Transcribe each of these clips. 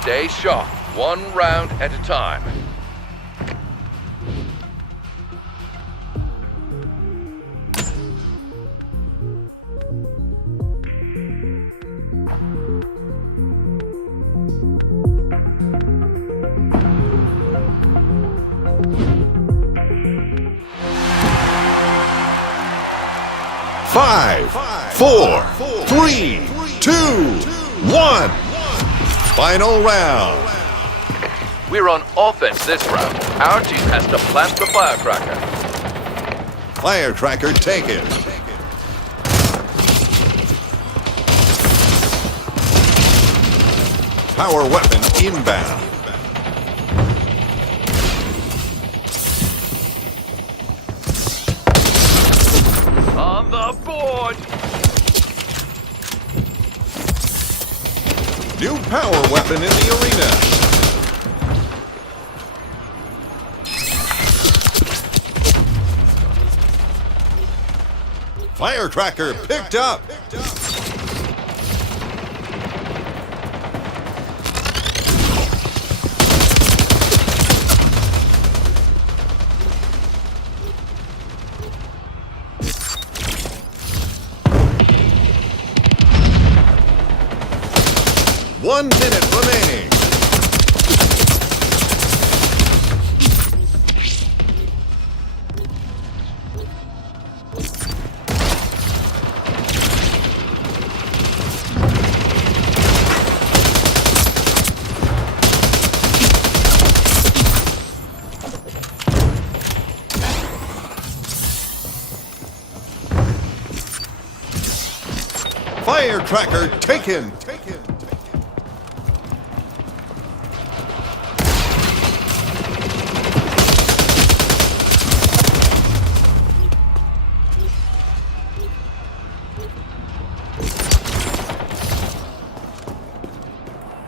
Stay sharp, one round at a time. Five, four, three, two, one. Final round. We're on offense this round. Our team has to plant the firecracker. Firecracker taken. Power weapon inbound. On the board! New power weapon in the arena. Firecracker picked up. One minute remaining. Firecracker taken.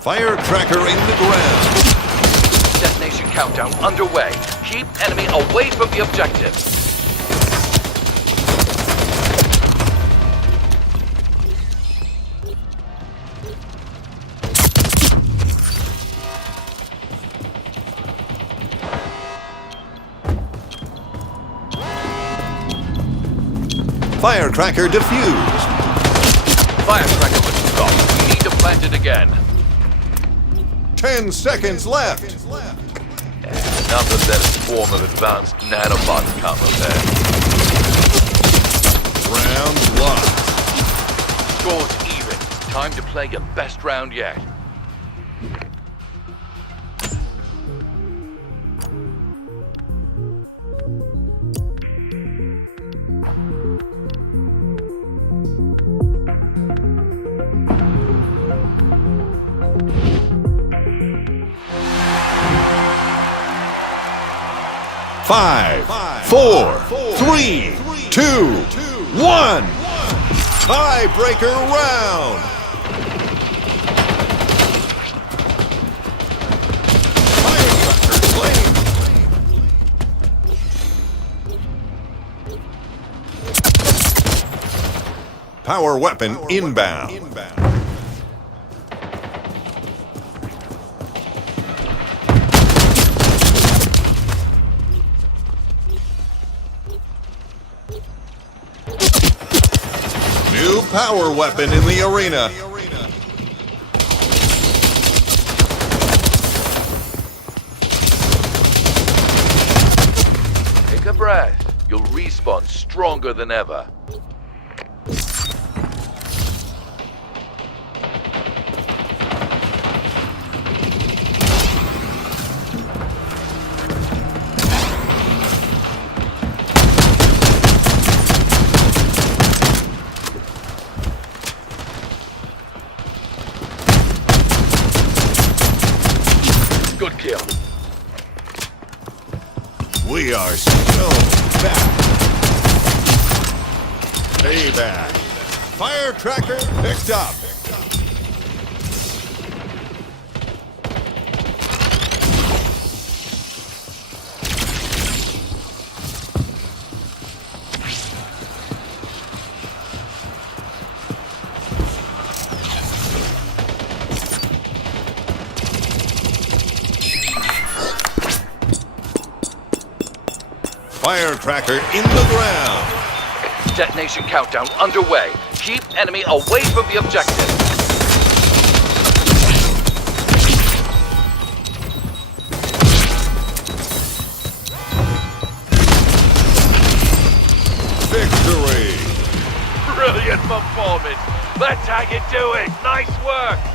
Firecracker in the ground. Detonation countdown underway. Keep enemy away from the objective. Firecracker defused. Firecracker was stopped. We need to plant it again. 10 seconds left. Nothing that a form of advanced nanobots cover there. Round lost. Scores even. Time to play your best round yet. Five, four, three, two, one. Tiebreaker round. Firecracker slain. Power weapon inbound. New power weapon in the arena. Take a breath. You'll respawn stronger than ever. Good kill. We are so back. Payback. Firecracker picked up. Firecracker in the ground. Detonation countdown underway. Keep enemy away from the objective. Victory! Brilliant performance. That's how you do it. Nice work.